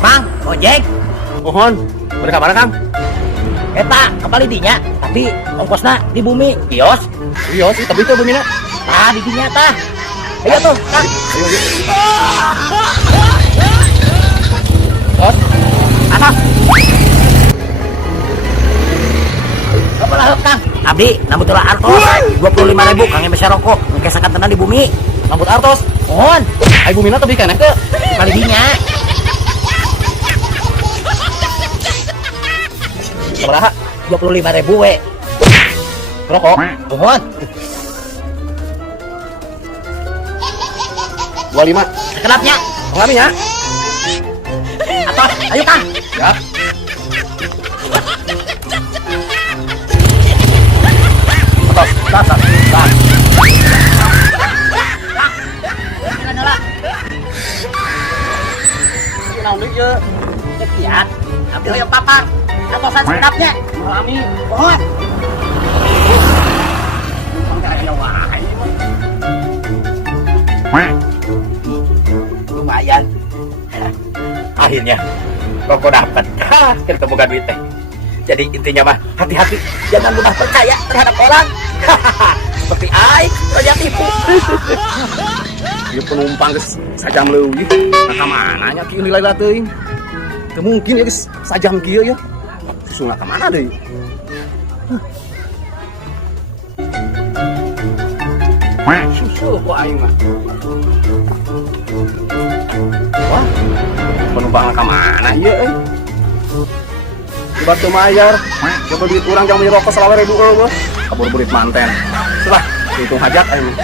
Bang, ojek. Mohon, mereka mana Kang? Eta kembali dinya, tapi ongkosna di bumi. Bios. Iya sih, tapi itu bumina. Ah, di dinya tah. Ayo tuh, Kang. Ayo, ayo. Bos, atas. Apa lah, Kang? Abdi, nambut ulah artos. 25.000 Kang yang bisa rokok. Ngekesakan tenan di bumi. Rambut artos. Mohon, Ai bumina tapi kan ke. kembali dinya. Sabaraha? 25.000 we. Rokok. Mohon, 25. kenapnya? Pengaruh ya? Atas, ayo Kang. Ya. Atas, atas, atas. Nào nước chưa? Sekian. Ambil yang papan. Atosan sedapnya. Kami. Mohon. Lumayan. Akhirnya rokok dapat. Ketemu duit teh. Jadi intinya mah hati-hati, jangan mudah percaya terhadap orang. Seperti Aik, raja tipu. Ieu penumpang geus sajam leuwih. Nah ka mananya kieu lila teuing? Teu mungkin ya geus sajam kieu ya. Susuna ka mana deui? Susu ku aing mah. Wah, penumpang ka mana ieu euy? Coba teu mayar, coba duit urang jangan beli rokok salawe ribu eueuh. Kabur burit manten. Sulah, hitung hajat aing.